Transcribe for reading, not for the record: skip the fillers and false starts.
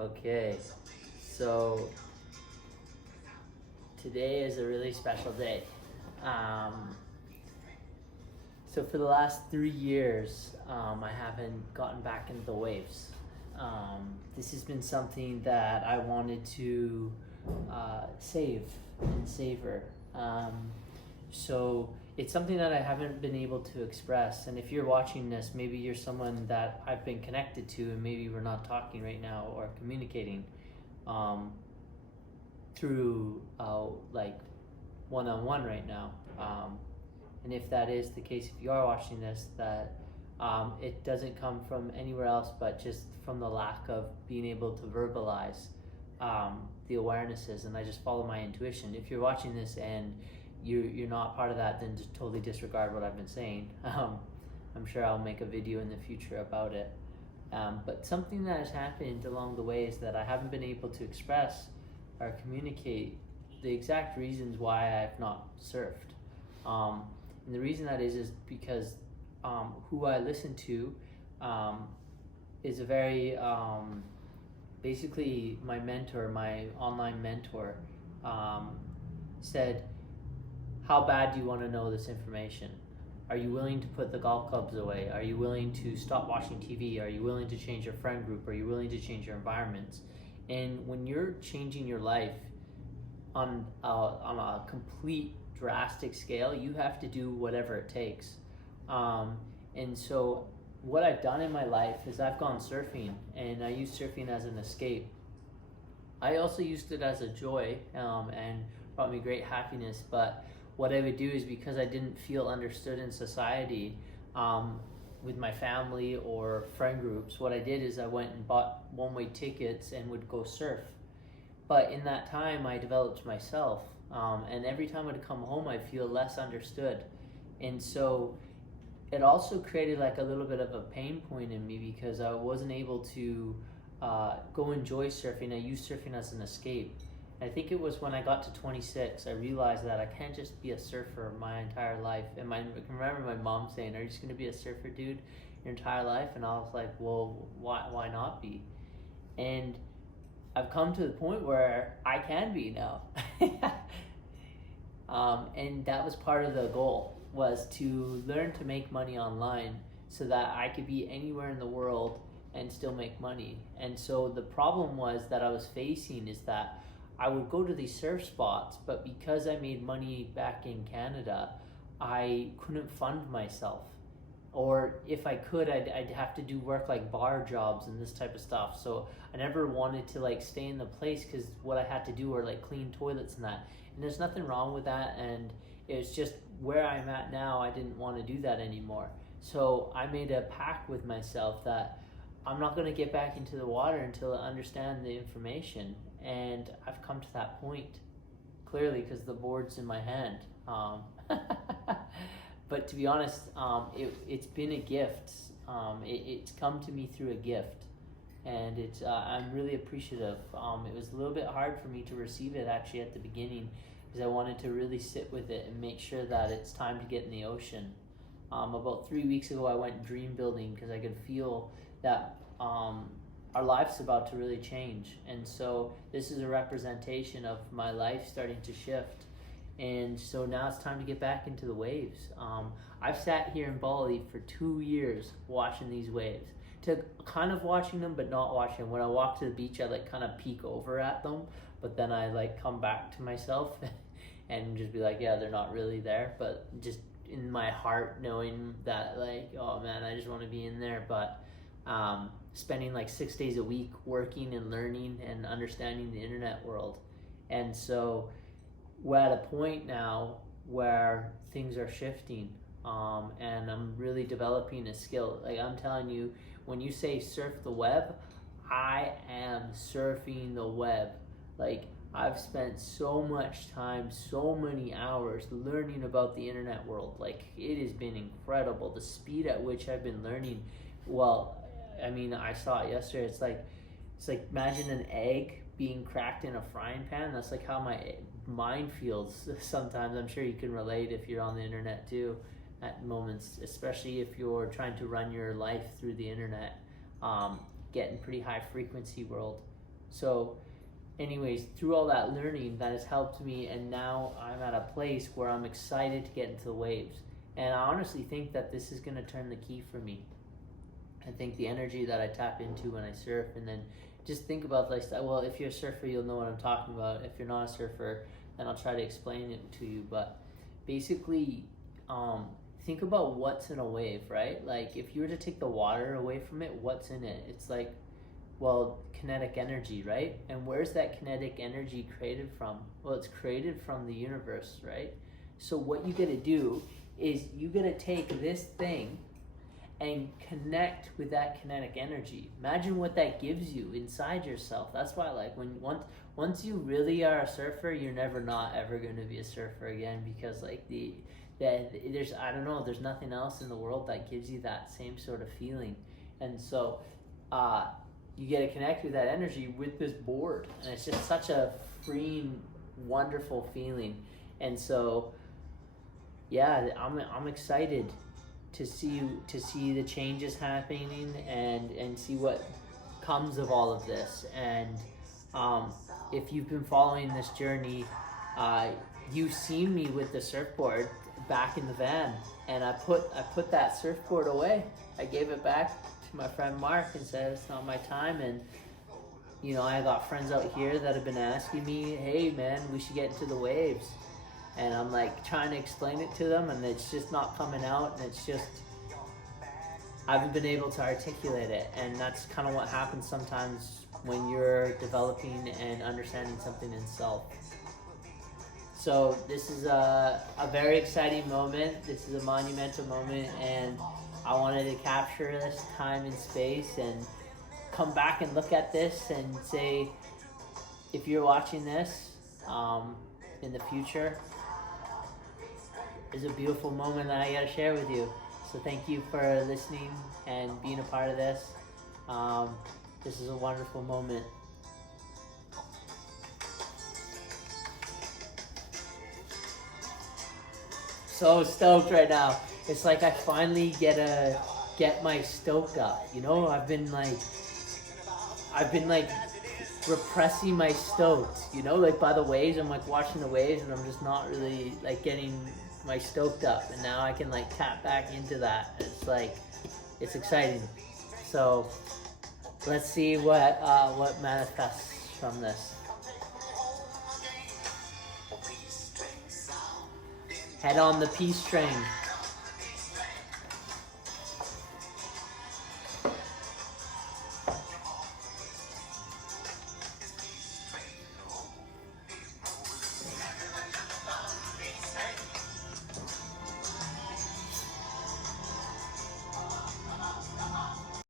Okay, so today is a really special day. Um, so for the last 3 years, I haven't gotten back into the waves. This has been something that I wanted to save and savor. So it's something that I haven't been able to express. And if you're watching this, maybe you're someone that I've been connected to, and maybe we're not talking right now or communicating through like one-on-one right now. And if that is the case, if you are watching this, that it doesn't come from anywhere else but just from the lack of being able to verbalize the awarenesses, and I just follow my intuition. If you're watching this and you're not part of that, then just totally disregard what I've been saying. I'm sure I'll make a video in the future about it. But something that has happened along the way is that I haven't been able to express or communicate the exact reasons why I've not surfed. And the reason that is because who I listen to is a very, basically my mentor, my online mentor, said, how bad do you want to know this information? Are you willing to put the golf clubs away? Are you willing to stop watching TV? Are you willing to change your friend group? Are you willing to change your environments? And when you're changing your life on a complete drastic scale, you have to do whatever it takes. And so what I've done in my life is I've gone surfing, and I use surfing as an escape. I also used it as a joy and brought me great happiness, but what I would do is, because I didn't feel understood in society with my family or friend groups, what I did is I went and bought one-way tickets and would go surf. But in that time, I developed myself, and every time I'd come home, I'd feel less understood. And so it also created like a little bit of a pain point in me, because I wasn't able to go enjoy surfing. I used surfing as an escape. I think it was when I got to 26, I realized that I can't just be a surfer my entire life. And I can remember my mom saying, "Are you just going to be a surfer, dude, your entire life?" And I was like, well, why not be? And I've come to the point where I can be now. And that was part of the goal, was to learn to make money online so that I could be anywhere in the world and still make money. And so the problem was that I was facing is that I would go to these surf spots, but because I made money back in Canada, I couldn't fund myself. Or if I could, I'd have to do work like bar jobs and this type of stuff. So I never wanted to like stay in the place, because what I had to do were like clean toilets and that. And there's nothing wrong with that, and it's just where I'm at now, I didn't want to do that anymore. So I made a pact with myself that I'm not going to get back into the water until I understand the information. And I've come to that point, clearly, because the board's in my hand. But to be honest, it's been a gift. It's come to me through a gift, and I'm really appreciative. It was a little bit hard for me to receive it actually at the beginning, because I wanted to really sit with it and make sure that it's time to get in the ocean. About 3 weeks ago, I went dream building because I could feel that our life's about to really change. And so this is a representation of my life starting to shift. And so now it's time to get back into the waves. I've sat here in Bali for 2 years watching these waves. To kind of watching them, but not watching them. When I walk to the beach, I like kind of peek over at them, but then I like come back to myself and just be like, yeah, they're not really there. But just in my heart, knowing that like, oh man, I just want to be in there. But spending like 6 days a week working and learning and understanding the internet world. And so we're at a point now where things are shifting, and I'm really developing a skill. Like I'm telling you, when you say surf the web, I am surfing the web. Like I've spent so much time, so many hours learning about the internet world. Like it has been incredible, the speed at which I've been learning. Well, I mean, I saw it yesterday. It's like imagine an egg being cracked in a frying pan. That's like how my mind feels sometimes. I'm sure you can relate if you're on the internet too at moments, especially if you're trying to run your life through the internet, getting pretty high frequency world. So anyways, through all that learning, that has helped me, and now I'm at a place where I'm excited to get into the waves. And I honestly think that this is going to turn the key for me. I think the energy that I tap into when I surf, and then just think about lifestyle. Well, if you're a surfer, you'll know what I'm talking about. If you're not a surfer, then I'll try to explain it to you. But basically, think about what's in a wave, right? Like if you were to take the water away from it, what's in it? It's like, well, kinetic energy, right? And where's that kinetic energy created from? Well, it's created from the universe, right? So what you gotta do is you gotta take this thing and connect with that kinetic energy. Imagine what that gives you inside yourself. That's why, like, once you really are a surfer, you're never not ever going to be a surfer again, because like there's, I don't know, there's nothing else in the world that gives you that same sort of feeling. And so you get to connect with that energy with this board, and it's just such a freeing, wonderful feeling. And so yeah, I'm excited to see the changes happening, and see what comes of all of this. And if you've been following this journey, you've seen me with the surfboard back in the van, and I put that surfboard away. I gave it back to my friend Mark and said it's not my time. And you know, I got friends out here that have been asking me, hey man, we should get into the waves. And I'm like trying to explain it to them, and it's just not coming out, and it's just, I haven't been able to articulate it. And that's kind of what happens sometimes when you're developing and understanding something in self. So this is a very exciting moment. This is a monumental moment, and I wanted to capture this time and space and come back and look at this and say, if you're watching this in the future, is a beautiful moment that I got to share with you. So thank you for listening and being a part of this. This is a wonderful moment. So stoked right now. It's like I finally get my stoke up. You know, I've been like repressing my stoked, you know, like by the waves. I'm like watching the waves, and I'm just not really like getting my stoked up, and now I can like tap back into that. It's like, it's exciting. So let's see what manifests from this. Head on the peace train.